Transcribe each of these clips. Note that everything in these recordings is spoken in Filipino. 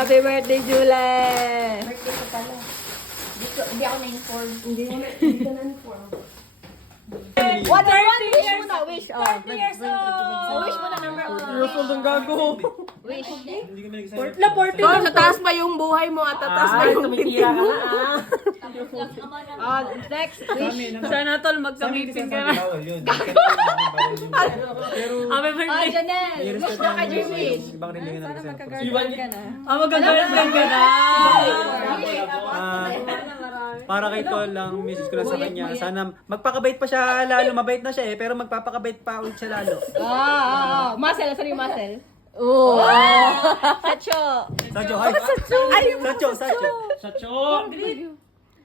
Happy birthday, Julie! Birthday ko pala. Hindi ako na-inform. Hindi ka na-inform. What wish mo na? Wish. 30 years old! Wish mo na number 1. Russell ng gago. Wish. Hindi ko nag-excited. La 40 Oh, tataas pa yung buhay mo at tataas pa yung tumitira tingin ka mo. na Next wish. Sana tol, magkamipin ka na. Yun. Happy birthday. Janelle. Wish na ka, Wish. Ibang relingan natin sa Magka-girlfriend ka na. Para kay Tol, ang message ko lang sa kanya, sana magpakabait pa siya lalo, mabait na siya pero magpapakabait pa ulit siya lalo. Muscle. Saan yung muscle? Oo. Sacho. Sacho, hi! Ay, Sacho!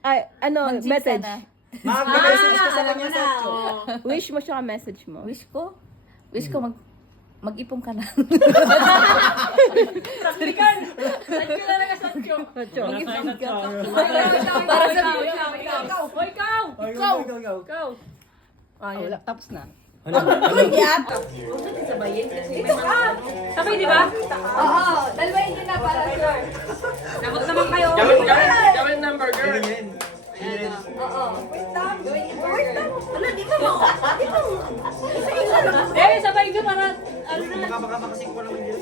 Ay, ano, message. Mag-message ka sa kanya, Sacho. Wish mo siya, message mo. Wish ko? Wish ko mag-ipon ka na. Praktikan. Saan ka na nag-asatyo? Sacho. Mag-ipon ka. Para sa ikaw. Ikaw. Wala, tapos na. Sabay, di ba? Oo, dalawahin din na para sure. Sabot naman kayo. Gawin ng burger. Oo. Wait lang. Gawin yung burger. Wala, dito mo. Eh, sabay ka para, ano na. Makakasing ko naman yun.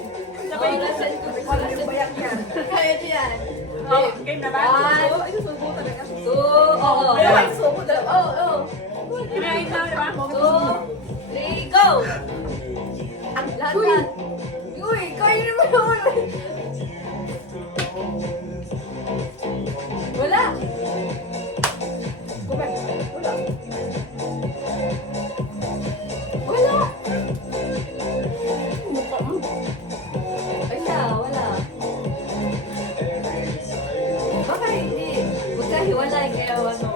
Sabay ka. Wala yung bayak yan. Kaya niyo yan. Oh, game na ba? One. Isusubo talaga. Two. Oo. Isusubo talaga. Oo. Kinain na, di ba? 2, 3, go! Ang lahat. Uy, kaya mo yun. Wala. Wala. Wala. Ay siya, wala. Baka hindi. Huwag ka hiwalay kaya ano.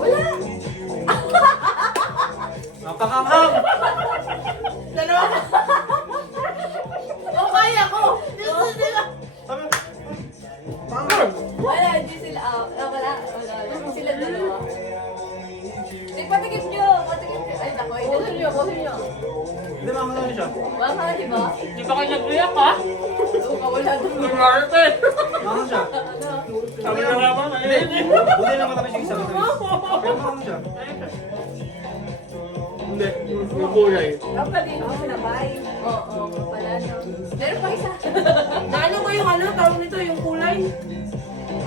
Wala. Nakakamham! Dalawa na. Oh, kaya ko. Wala, hindi sila. Wala. Sila dalawa. Sige, patikip nyo. Ay, naku. Kusin nyo. Hindi ba ano siya? Baka, di ba? Di ba kayo nag-react, ha? Wala doon. Marte. Ano siya? Sabi na nga ba? Buti lang kami siya isang ito. Pero ano siya? Hindi, yung kulay. Dapat din ako sinabay. Oo, wala no. Meron pa isa. Naano ko yung ano, tawag nito, yung kulay?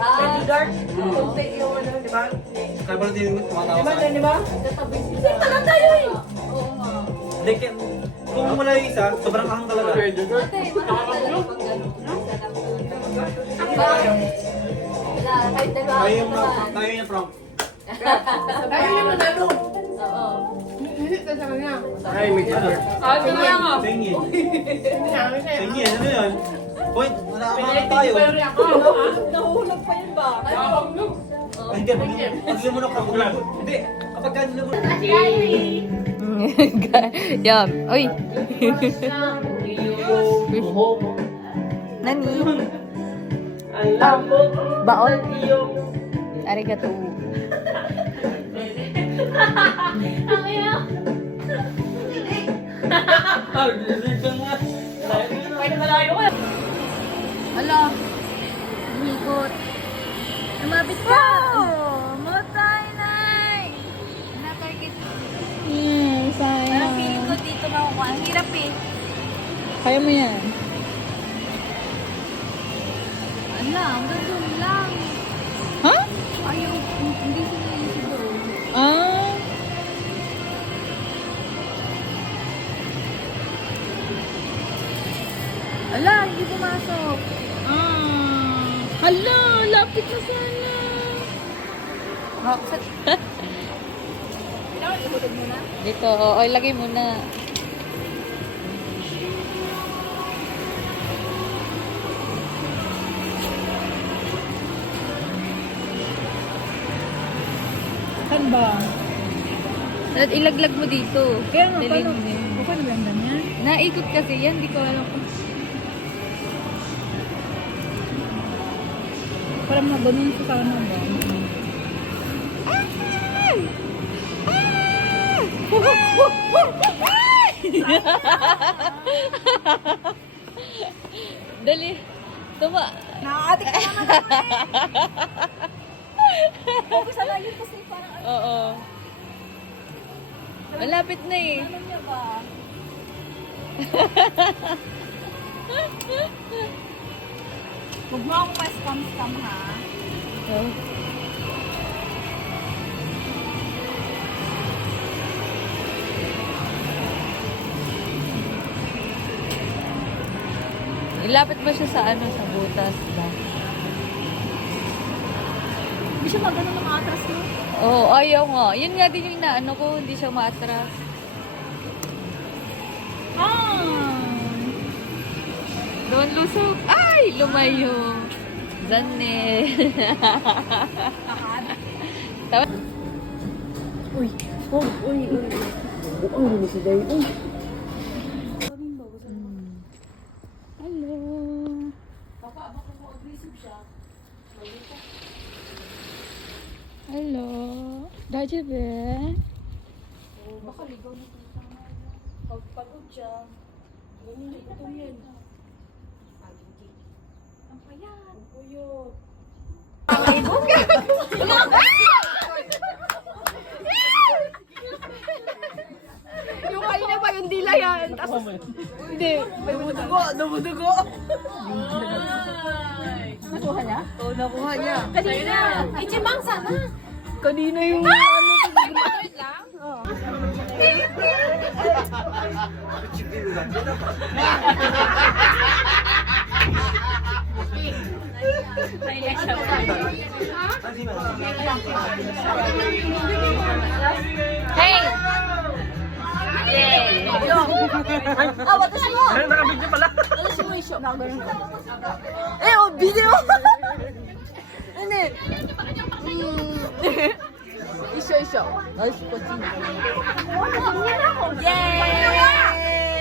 Ah, Dark. kunti yung ano, di ba? Kaya pala din tumatawa sa akin. Di ba? Tatabi sila. Sila tayo eh. Oo nga. Hindi, kung wala yung isa, sobrang ahang talaga. Ate, marami talaga pag gano'n. Wala, kahit dalawa Tayo ako yung naman. tayo yung prank. Tayo yung manalo. Oo. Ay, may color. Ah, ito na lang, oh. Tingin. Tingin, ano yan? Hoy, nakakamakit tayo. Nahuhulog pa yun ba? Ay, hindi, pag lumunok ako. Hindi, kapag ka lumunok. Yan. Uy. Nani? Baon? Arigato. Hala. Umikot. Lumapit ka. Motay, nay. Natarget. Parang feeling ko dito makukuha. Ang hirap eh. Kaya mo yan. Ala, hanggang doon lang. Ha? Ayaw, hindi sila yung siguro. Ah. Ala, hindi pumasok. Hala, lapit na sana. Kailangan ihulog mo na. Dito, oo, ilagay mo na. Saan ba? At ilaglag mo dito. Kaya nga, paano? Dalihin mo. Paano ba yung ganyan? Naikot kasi yan, di ko alam kung... Parang maganon sa sana ba? Dali. Nakakatik ka naman naman eh. Focus na lang yun kasi parang ano. Oo. Malapit na eh. Ano niya ba? Huwag mo akong pa-scam-scam ha. Oh. Ilapit mo siya sa ano, sa butas ba? Hindi siya magano ng atras no? Oo, ayaw nga. Yun nga din yung inaano ko, hindi siya maatras. Doon lusog. Ay, lumayo. Zane. Uy. Ang linis si Day. Uy. Hello. Hello. Daddy be. Baka ligaw na ito. Pagpagod siya. Ganyan, ito yan. Ang payat. Ang puyot. Yung kanina pa yung dila yan. Tapos, hindi. May dumudugo. Dumudugo. Nakuha niya? Oo, nakuha niya. Kanina. Ichimang sana. Kanina yung ano. Wait lang. Hey! Ah, watas mo! Ay, nakabidyo pala. Eh, oh, video! Ano eh? Isa. Nice, continue. Yay!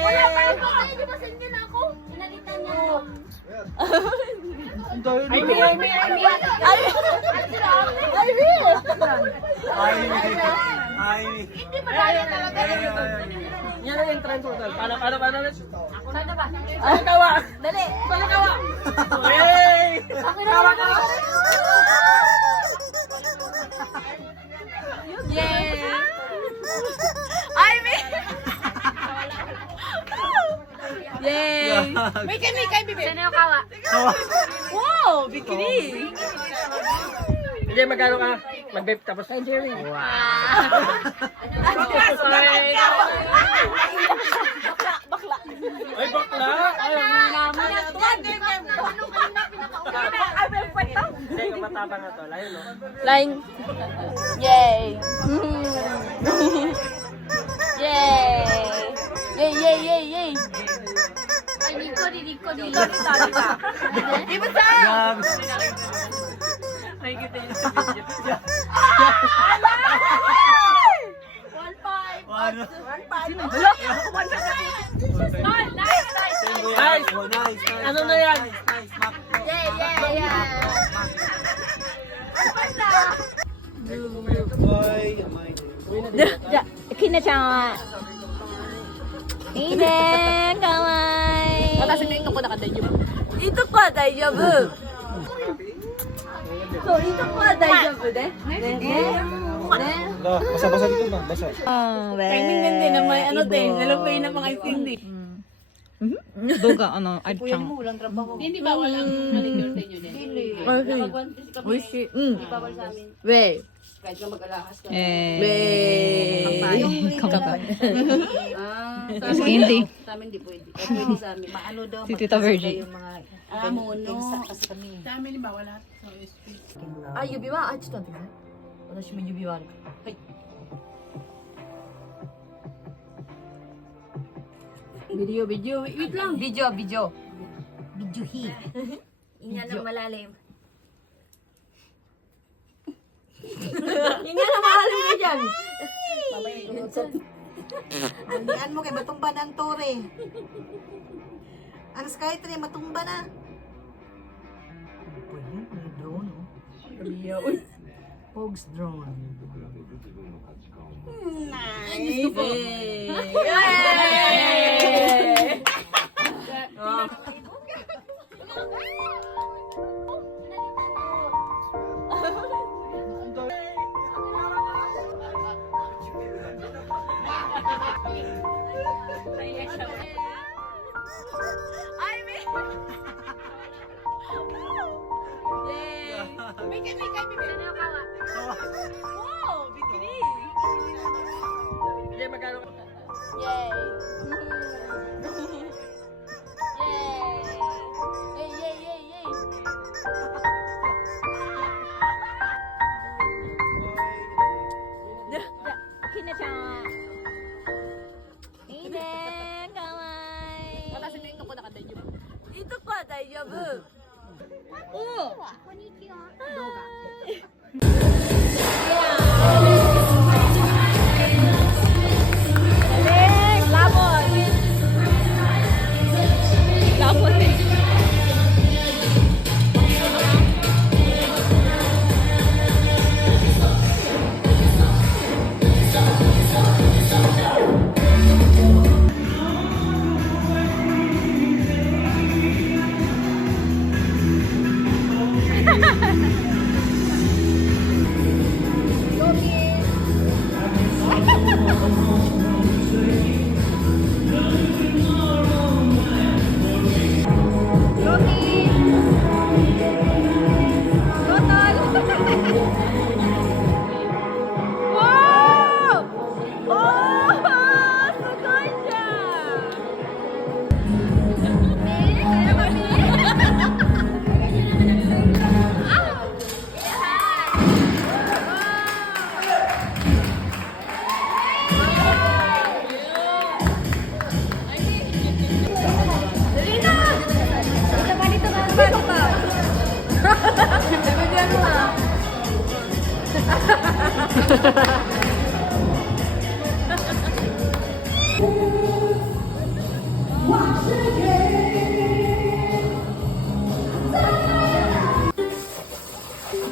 Wala pa rin ba? Di ba send niya na ako? Pinalitan niya ako. Ay, Ay, hindi pa tayo talaga. Yan na yung trend total. Paano? Sana ba? Kawa! Dali. Hey! Yay! Ay, me! Yay! Mikay, bibi! Sana yung kawa. Wow! Bikini! Hindi, magkano ka? Mag-vape tapos. Ay, Jerry. Wow. Ay, bakla! Ay, hindi, matapang na to. Layo, no? Line. Yay! Yay! Ay, Nico, di. Di ba sa? Nakikita niyo sa video. 1-5. Nice! Ano na yan? Kinachanga. Ine, kawai. Kasi may ito ko nakadayo. Ito ko dayabu. So, ito ko dayabu de. Basa-basa dito ba? Basa. Timing din din na may ano din. Alam ko yun ang mga intindi. Doga, ano, adchang. Hindi ba walang manicure sa inyo din? Wishi. Hindi bawal sa amin. We. Kahit nga mag-alahas ka. Kapag. Sa Hindi. Sa amin di pwede. Pwede sa amin. Maano daw. Si Tita Virgie. Mono. Sa amin ba wala? Ah,指輪あ、ちょっと待ってください。私も指輪あるから。はい。Video. Wait lang. Video. Videohi. Inga lang malalim. Inga na mahal mo dyan. Andian mo kay matumba na ang tore. Ang Skytree, matumba na. May drone, oh. Uy. Pogs drone. Nice. Yay! Sige, magkano ka? Yay! Yay! Yay, yay, yay, yay! Kinachan! Ine, kawai! Ito ko, daijoubu!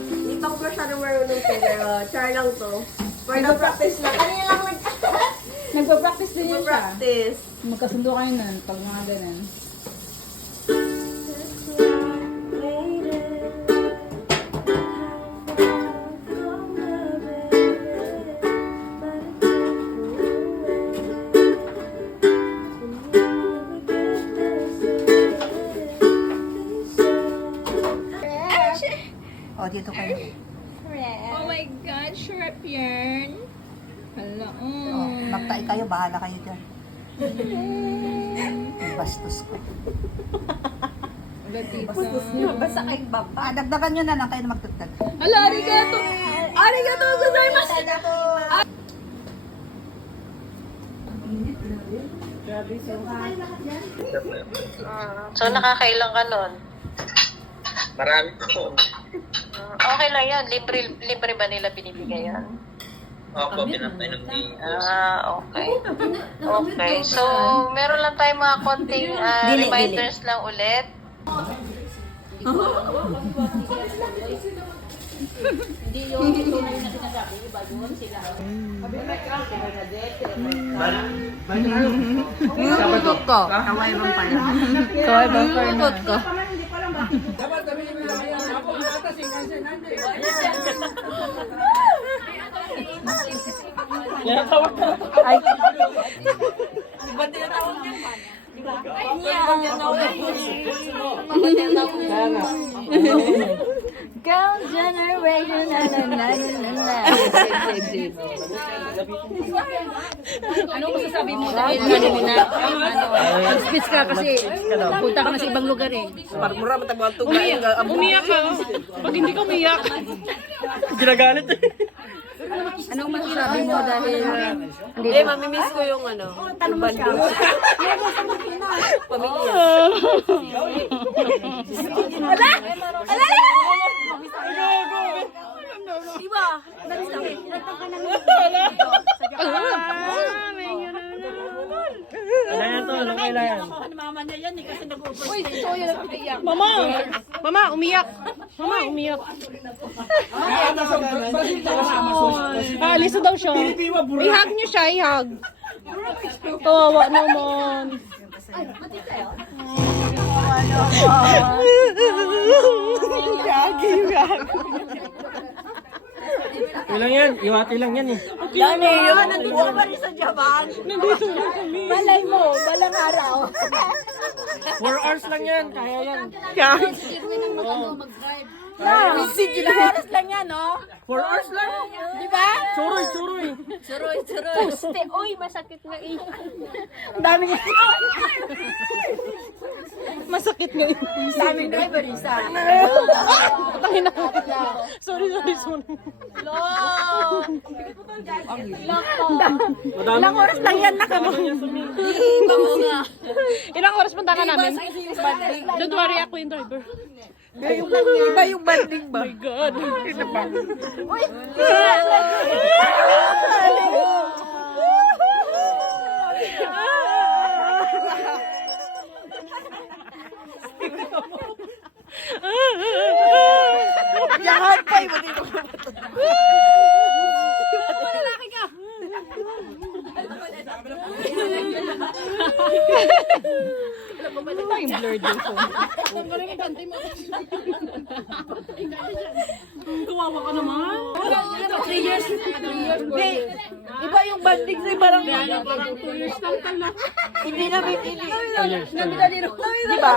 Hindi pa ako masyado marunong to, pero char lang to. For the practice lang. Kanina lang Nagpa-practice din yun siya. nag-practice. Magkasundo kayo nun pag mga ganun. O, dito kayo. Oh my God, sharp yarn. Hala, O, magtae kayo, bahala kayo dyan. Ang bastos ko. Basta kay Baba. Dagdagan nyo na lang kayo na magdagdag. Hala, arigato! Arigato gozaimasu! So, nakakailang ka nun? Marami ko. Okay lang yan. Libre ba nila binibigay yan? Opo, pinapainom ni Okay. Okay. So, meron lang tayong mga konting reminders lang ulit. Tutot ko. Kaway bang pala. Kaway bang tutot ko. Girl generation, na na na na na. Anong masasabi mo dahil ano, speech ka kasi punta ka na sa ibang lugar eh. Mura matagmang tugay. Umiyak ka. Pag hindi ka umiyak. Ginagalit eh. Anong masasabi mo dahil Mamimiss ko yung ano, yung bando. Pamilya. Kailangan to, ano kailangan? Mama! Mama, umiyak. Mama, umiyak. Alis na daw siya. I-hug niyo siya, i-hug. Kawawa naman. Ilang yan? Iwati lang yan eh. Yan eh, yun. Nandito pa rin sa Japan. Malay mo, balang araw. 4 hours lang yan. Kaya yan. Ilang oras lang yan, no? 4 hours lang. Di ba? Suroy, suroy. Suroy, suroy. Puste, uy, masakit nga eh. Ang dami nga. Masakit nga eh. Dami driver, isa. Tangin na. Sorry. Ilang oras lang yan, nakamo. Ibaw nga. Ilang oras punta ka namin? Don't worry, ako yung driver. Iba yung banding ba? Oh my God. Yahan pa, iba dito ka. Yung blurred yung phone. Kawawa ka naman. 3 years. Hindi. Iba yung banding sa'yo, parang... Parang 2 years lang tala. Hindi namin, hindi. 2 years. Di ba?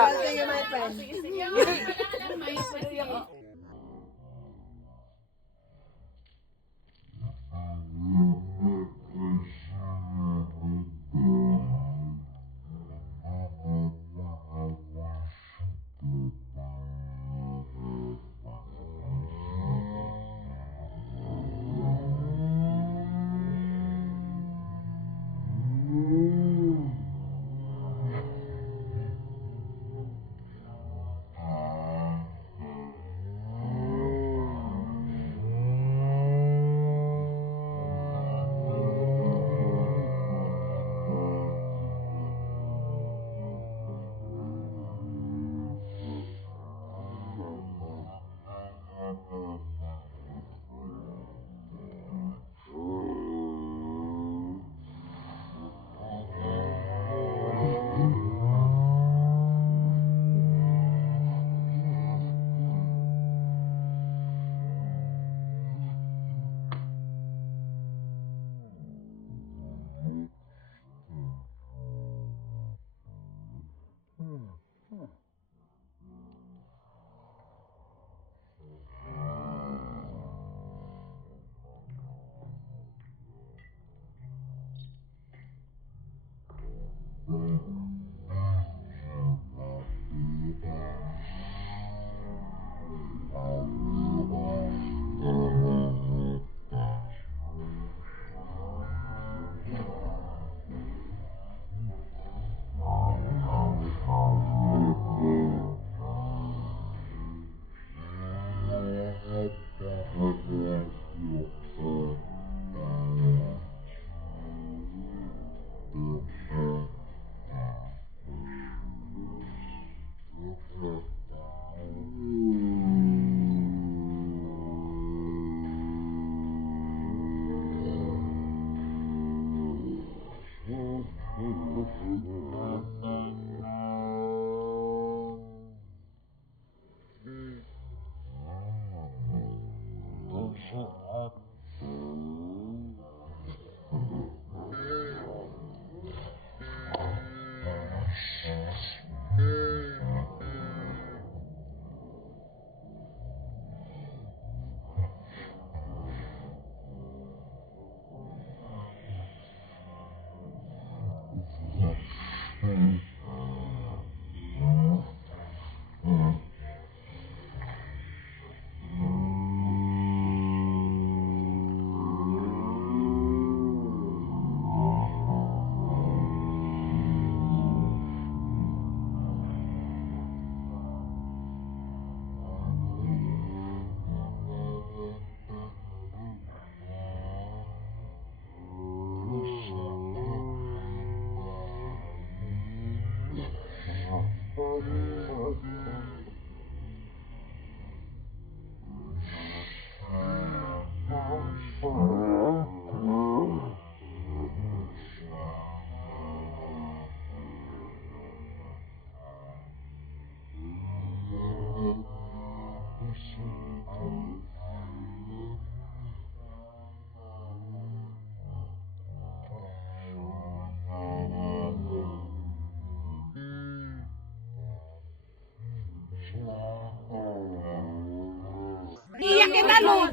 kinalo.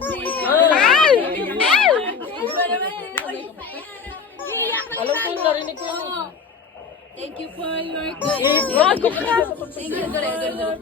Ay! Ay! Alam ko yung narinig ko yun. Thank you for your Bago ka. Thank you, Dore.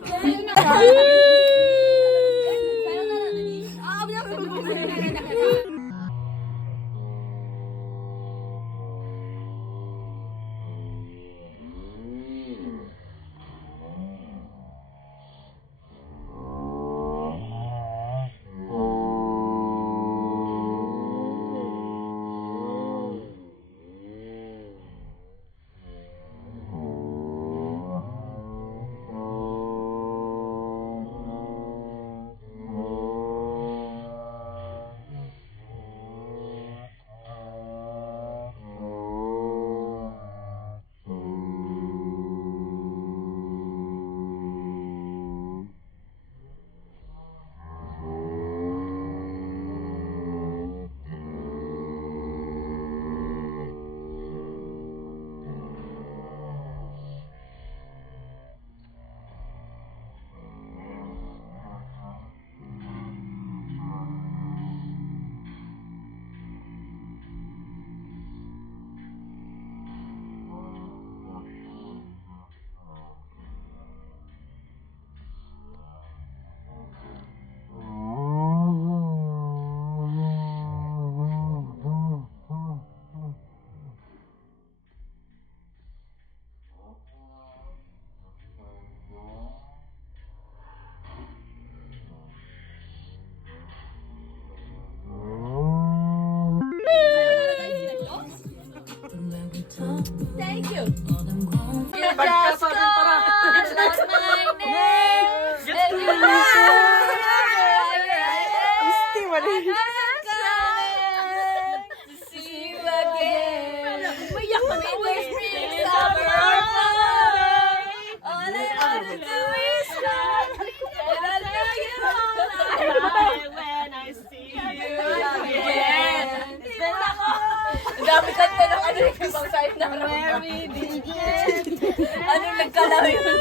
Thank you. Just go. That's my name. Thank you. See you again. Spring, summer, or fall. All I wanna do is cry. And I'll tell you all when I see you again. Ang dami kanta ng ano yung ibang side na where we begin. Anong nagkalaw yun?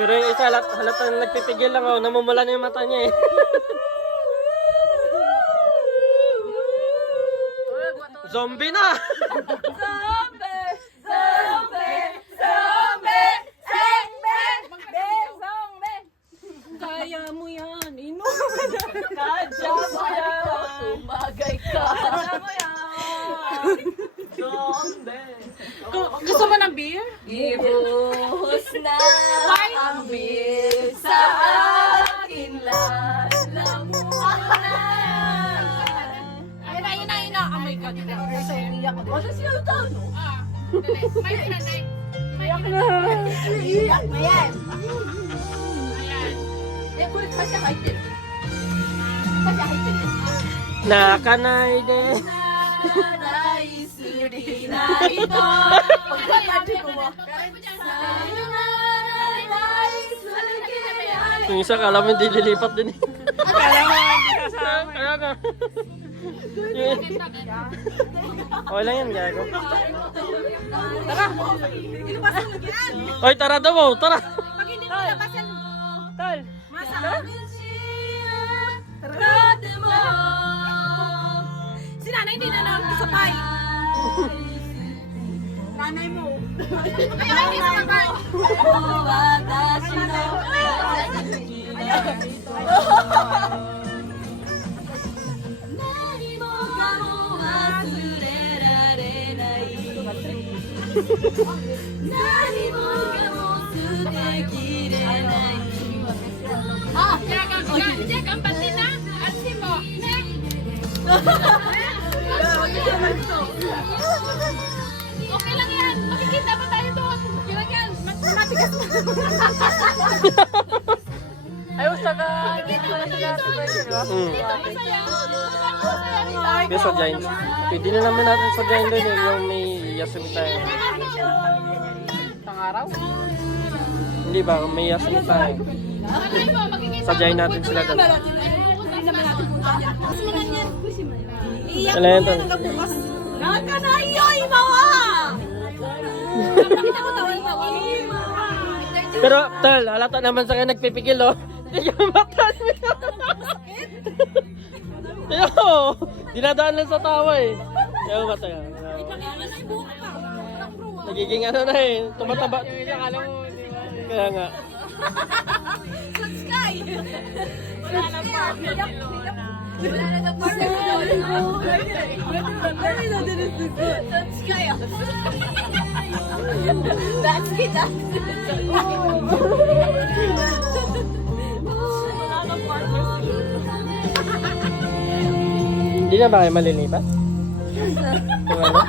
Pero yung isa halatang nagtitigil lang ako, namumula na yung mata niya eh. Zombie na! Kaya mo yan. Ino. Kadya mo yan. Sumagay ka. Kadya mo yan. Gusto mo ng beer? Ibuhos na ang beer sa akin lalamunan. Ayun na. Amoy ka. Iyak mo siya ito, no? Iyak na. Iyak mo yan. Eh, kulit ka siya kahit Nakanay din. Naisuri na ito. Pagkakadyo ko mo. Yung isa kala mo hindi lilipat din eh. Kala mo hindi kasama. Kaya nga. Okay lang yan, gago. Tara. Oy, tara daw mo, tara. Pag hindi mo napasan. Tol. Masa. Si nanay hindi na nakasapay. Nanay mo. Ay, hindi nakasapay. Okay lang yan. Makikita pa tayo doon. Okay lang yan. Matigas na. Ayaw sa ka. Dito na sila sa pwede, di ba? Dito masaya. Masaya. Yes, sa Giants. Pwede na naman natin sa Giants din yung may Yasumi tayo. Pangaraw? Hindi ba? May Yasumi tayo. Sa Giants natin sila doon. Iyak Alam yan, Tol. Nakanayoy, mawa! Pero, tol, halata naman sa kanya nagpipigil, oh. Hindi ka matan niya. Yo, dinadaan lang sa tawa eh. Yo, mata ka. Nagiging ano na eh, tumataba. Kaya nga. Wala na That's kita. Hindi na ba kayo malilipat? Kung ano?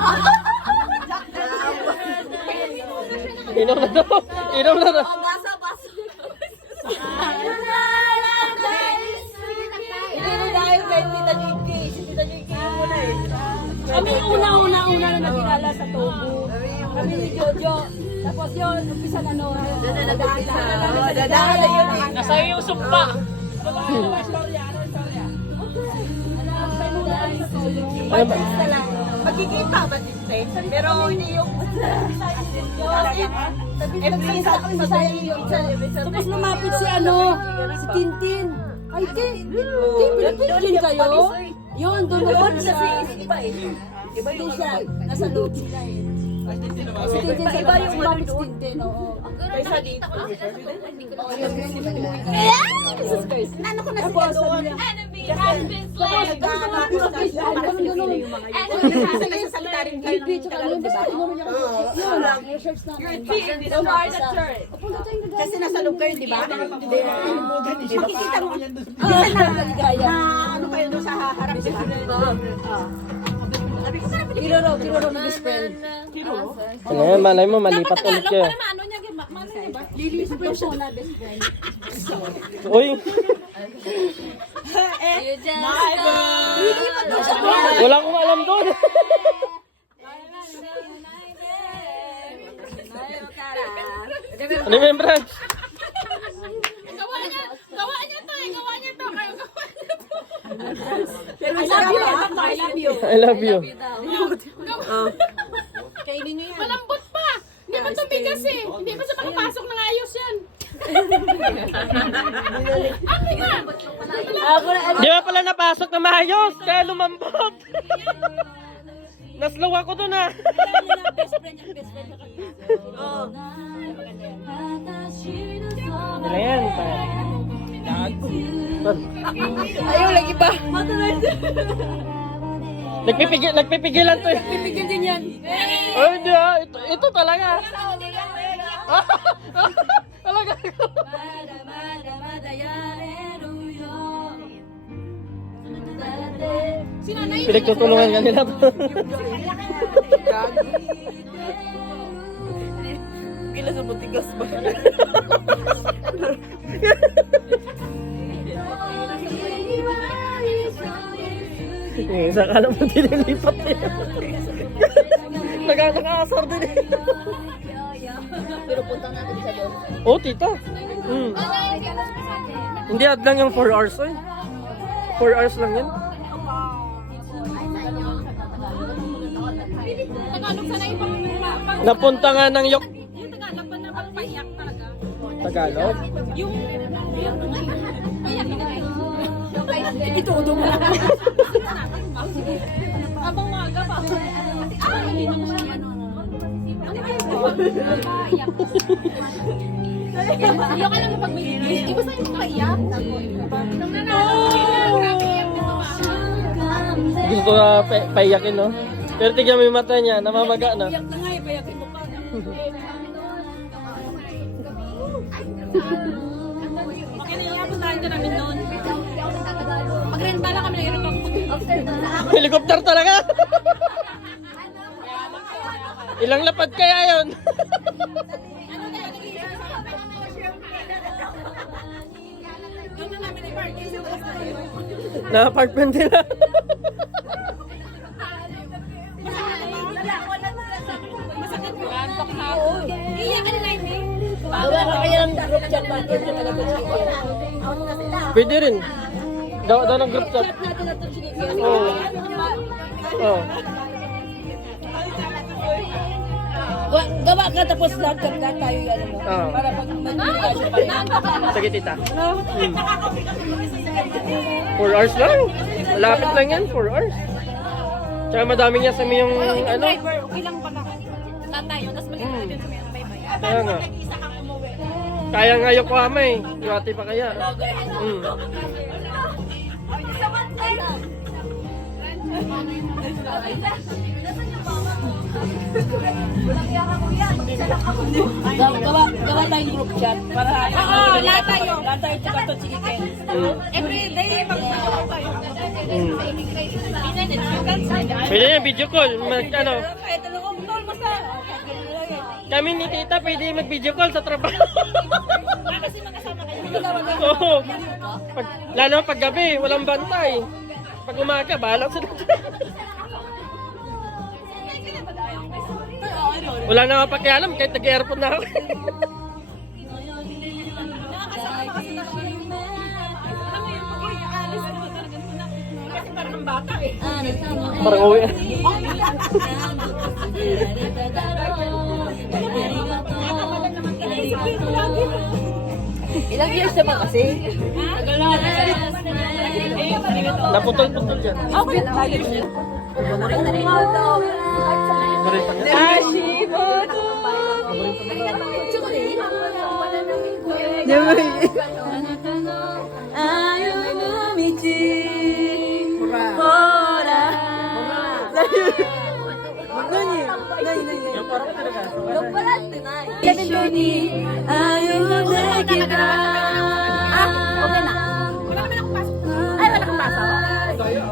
Inom na daw. Inom na daw. Basa. Hindi dahil kay Tita Nikki. Si Tita Nikki muna eh. Kami una na nakilala sa Togo. Kami ni Jojo. Tapos yun, umpisa na no. Dadaan na yun eh. Nasa iyo sumpa. Ano ba? Magkikita ba dito? Pero hindi yung... Tapos lumapit si si Tintin. Ay, pinapigil kayo? Yun, doon ako sa Iba eh. Iba yung siya. Nasa loob sila eh. Si Tintin sa iba yung lumapit si Tintin, oo. Kaysa dito. Jesus Christ. Ano ko na Tapos, sila doon? sabi niya, Enemy has been slain. Nagsasalita rin kayo Bibi, tsaka yung basta tinuro niya kasi. Yun, yung shirts namin. Your team is part of church. Kasi nasa loob kayo, di ba? Makikita mo. Gaya. Ano kayo doon sa harap sa Kiroro na dispel. Ano yan, malay mo, malipat ulit kayo. Ano niya, mano niya ba? Lilis po siya na best friend. Uy, You just wala akong alam doon. Ano yung branch? Gawa niya to. I love you. I love you. Kainin niyo yan. Malambot pa. Hindi pa tumigas eh. Hindi pa siya makapasok ng ayos yan. Di ba pala napasok na maayos? Kaya lumambot. Naslaw ako doon ah. Ano yan? Ayaw, lagi pa. Nagpipigilan to eh. Pipigil din yan. Oh, hindi ah. Ito talaga. Talaga. Pinagtutulungan ka nila to. Gila sa butigas ba? Isa ka naman dinilipat eh. Nagkakasar din eh. Pero punta natin sa doon. Oh, tita. Hindi ad lang yung 4 hours eh. 4 hours lang yan. Tagalog sana yung pag... Napunta nga ng yok. Yung Tagalog pa na pagpaiyak talaga. Tagalog. Yung... Paiyak na eh. Itudo mo na. Abang maga pa. Hindi naman siya yan. Ano ba yun? Paiyak. Ayoko lang pag may ibig. Iba sa'yo paiyak. Nung nanalo. Gusto ko na paiyakin, no? Pero tignan mo yung mata niya, namamaga na. Iyak na nga eh, payakin mo pa. Makinayapon tayo ka namin noon. Magrenta lang kami ng helicopter. Helicopter talaga! Ilang lapad kaya yun? Doon na namin i-parking sa Na-apartment nila. masakit mo. Iyak ka na lang eh. Gawa ka kaya ng group chat ba? Kaya siya taga-Pagsikin. Pwede rin. Daw ng group chat. Chat natin na ito, sige. Oo. Oo. Gawa Baba ka tapos lahat tayo ano mo. Oo. Para pag nag-communication pa rin. Sige, tita. 4 hours lang. Malapit lang yan, 4 hours. Tsaka madami niya sa yung ano. Okay lang ba na? Tayo, tapos mag-iwan din sa mga bye-bye. Kaya nga. Kaya nga yung kuhama eh. Yung ate pa kaya. Gawa tayong group chat para lahat tayo. Lahat tayo tsaka to chicken. Every day, mag-ano tayo. Sa immigration lang. Pwede yan, video call. Ano, Kahit ano kung tol, basta. kami ni tita pwede mag-video call sa trabaho. Kasi magkasama kayo. Oo. Lalo pag gabi, walang bantay. Pag umaga, bahala sila. Wala na nga pakialam kahit nag-airport na ako. Kasi parang ng bata eh. Parang uwi. Ilang years na ba kasi? Naputol-putol dyan. Okay, tayo.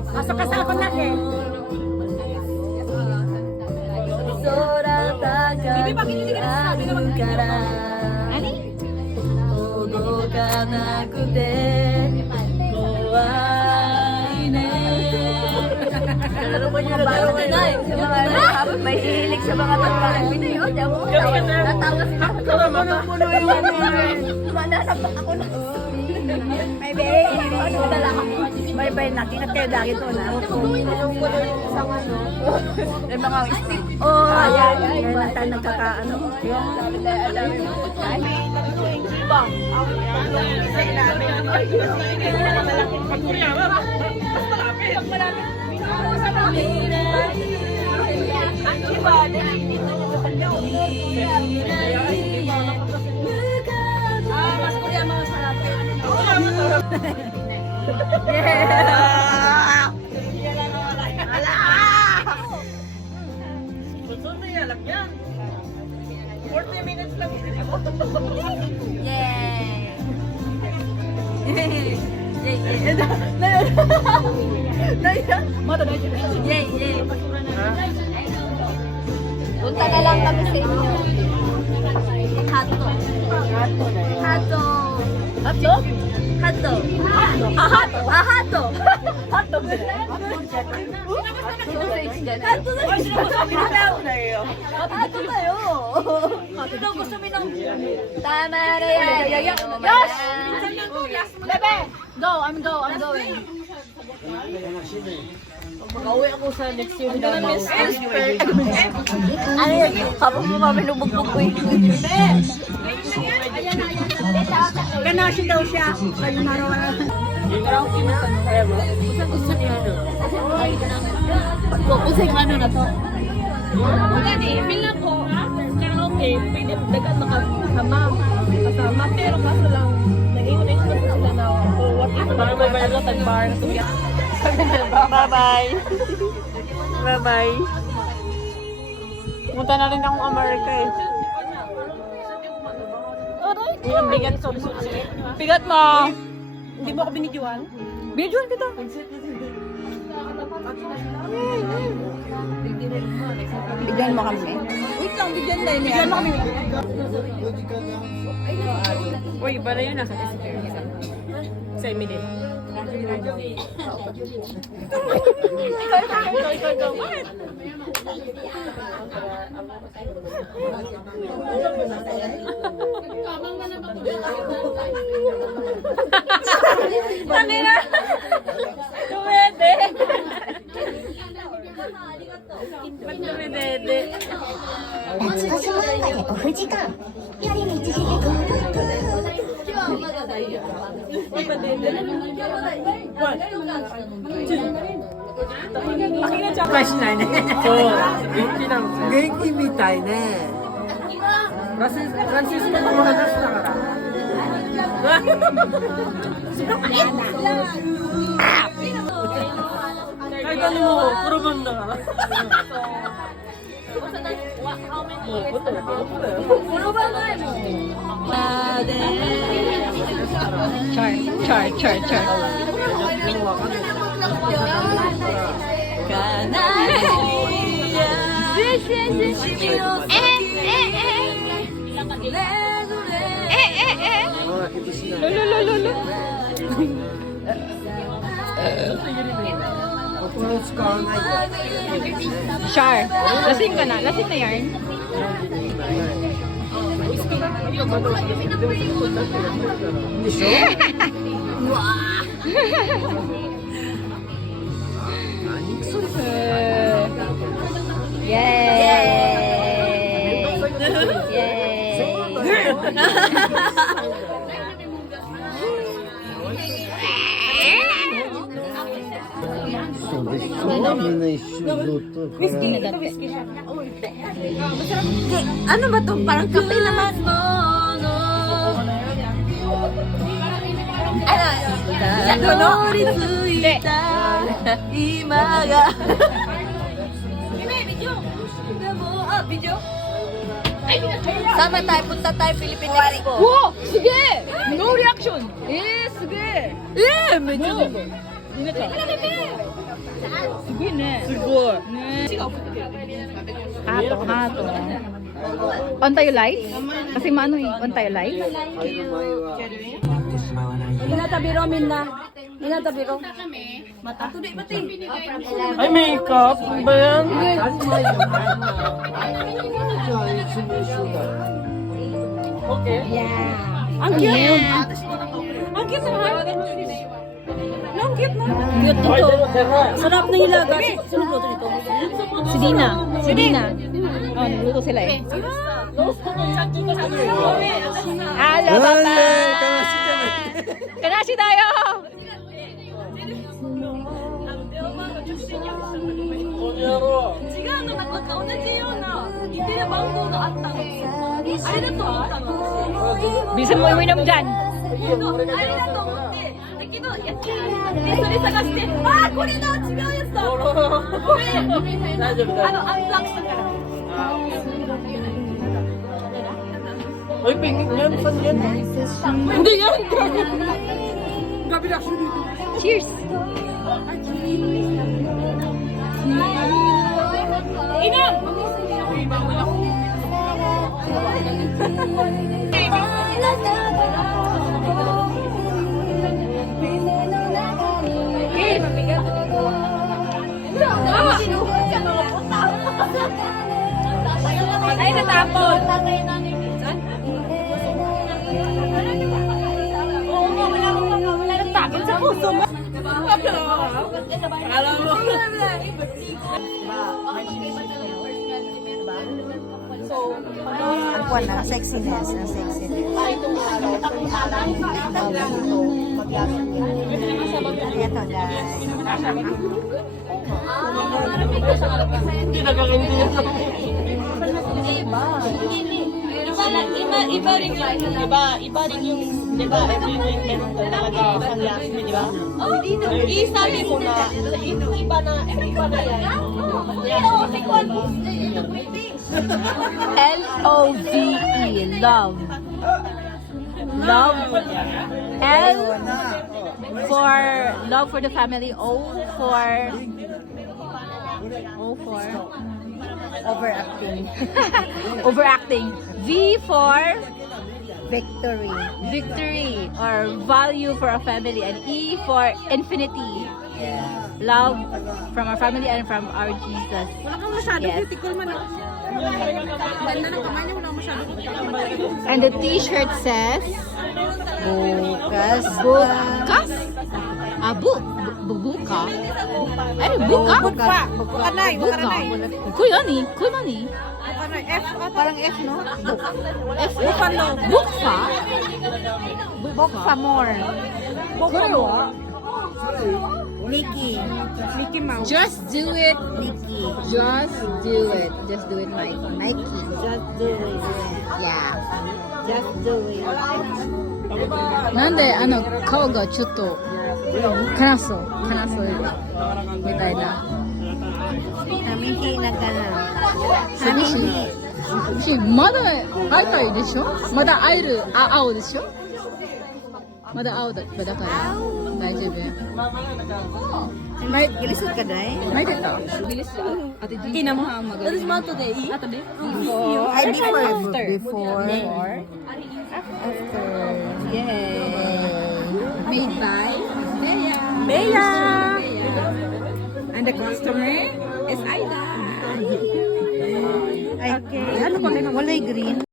Pasok ka sa ako na eh. Bibi, bakit hindi ka nagsasabi na mag-video? Ani? May hilig sa mga tagpalan Pinoy. O, diyan mo. Natawa sila. Puno-puno yung ano. Manasapak ako na. May bay. Ano na lang ako. May bay na. Kingat kayo dahil ito na. Puno-puno yung isang ano. May mga stick. Oh, ayan. Yan tayo nagkakaano. Alam mo. Punta na lang kami sa inyo. Hato. Hato. Hato? Hato. Hato? Hato. Hato? Hato tayo. Hato daw gusto mo ng... Tama na yan. Yosh! Bebe! Go, I'm going. Mag-uwi ako sa next year. Ano yun? Habang mo kami lumugbog ko eh. Ganasin daw siya. Kayo marawa. Gusto niya Focusing ano na to. Gani, feel na ko, karaoke, pwede dagat makasama. Pero kaso lang, nag-iunin ko sila na, what if parang may bayad lang tag-bar na tumiyak. Bye-bye. Bye-bye. Pumunta na rin akong Amerika eh. Uy, ang bigat. Sorry. Bigat mo. Hindi mo ako binidyoan? Bidyoan kita. Bigyan mo kami. Wait lang, bigyan na yun. Bigyan mo kami. Uy, iba na yun. Nasa sa Emily. Ikaw. Kanina. Pwede. Fresh na yun. 元気なんですよ。元気みたいね。フランシスコの話だから。階段にもう転ぶんだから。もうこんなの転ぶだよ。心使わないと。Char, lasing ka na. Lasing na yarn. Ano ba to? Parang kape naman. Sama tayo, punta tayo Philippine Expo. Wow! Sige! No reaction! Sige! Medyo. Sige na. Hato. On tayo live? Kasi maano eh, on tayo live? Inatabiro min na. Inatabiro. Ay, makeup ba yan? Okay. Ang cute. Ang cute naman. Ang cute na. Cute ito. Sarap na ilaga. Sino luto nito? Si Dina. Oh, nagluto sila eh. Hello, Papa! Kanasi tayo! Bisa mo iwinom dyan. Ay, pingin yan. Saan yan? Hindi yan! Cheers! Ay, natapon. Natapon sa puso mo. Alam mo. Ang kwan na, sexiness. Ito, guys. Hindi nakakaintindihan sa Iba rin yung, iba rin yung, every week meron ka talaga isang last week, diba? Isabi mo na, iba na yan. L-O-V-E, love. Love. L for love for the family. O for overacting. V for victory or value for a family, and E for infinity. Love from our family and from our Jesus. Yes. And the t-shirt says Bukas. buka? Ay, buka? Buka. Bukanay. Bukanay. Koy nani? Koy nani? F. Parang F, no? F? Bukfa? Bukfa more. Nikki. Mickey Mouse. Just do it. Nikki. Just do it. Just do it, Mike. Nike. Just do it. Yeah. Just do it. なんで顔がちょっと辛そうみたいな。Mickey na ka na. まだ会いたいでしょ？まだ会える青でしょ？まだ青だから大丈夫。Gilisod ka, Day? 泣いてた？ That is not today. Ay, before. After. Yay. Made by Bea. And the customer is Aida. Ay, ano pa kayo? Walay green.